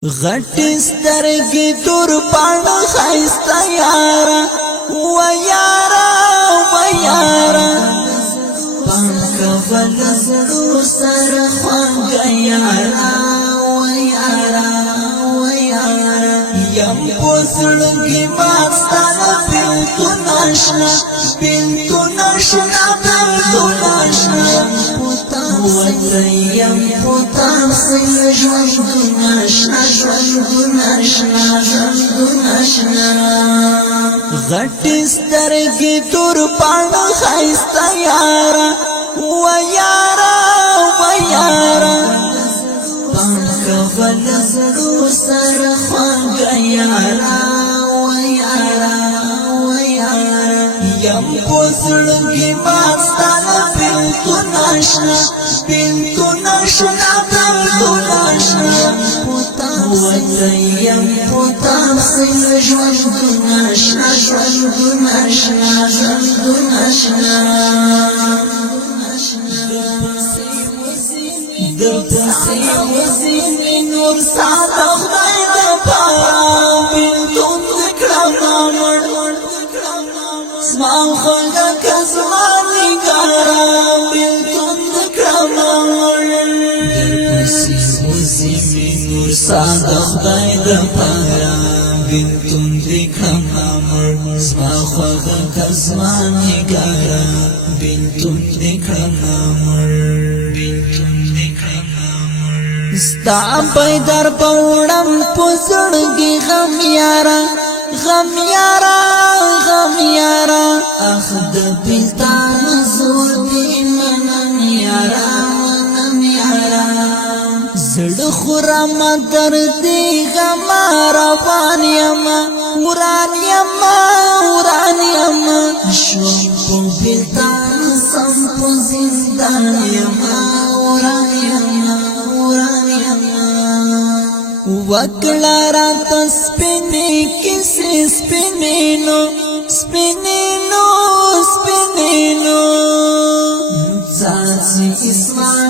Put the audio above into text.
غټی سترګې تور پاڼه ښایسته یاره و یاره و یاره پانکول زړو سره خوږه یاره و یاره و یاره یم په زړه کې ما ستا نه بېلتون اشنا بېلتون اشنا بېلتون اشنا وتیم پتا څنګه ژوندون اشنا ژوندون اشنا ژوندون اشنا غټې سترګې تور پاڼه ښایسته یاره و یاره و یاره پانکول زړو سره خوږه یاره و یاره و یاره یم په زړه کې ما ستا نه بېلتون اشنا بېلتون اشنا بېلتون اشنا وتیم پتا څنګه ژوندون اشنا ژوندون اشنا ژوندون اشنا د پسې وزینې نور ساده خدای د پاره بېلتون دې کړم نامړ زما خلک زما نګاره بېلتون دې کړم نامړ د پسې وزینې نور ساده خدای د پاره بېلتون دې کړم نامړ زما خلک زما نګاره بېلتون دې کړم نامړ ستا پیدر پوڑم پسڑگی غم یارا غم یارا غم یارا اخد پیستان زور دی منم یارا منم یارا زڑ خورم دردی غم روان یما وران یما وران یما شوم پو پیستان سم پو زندان یما وران یما وکړه راته سپینې کیسې سپینې نو څاڅي اسمان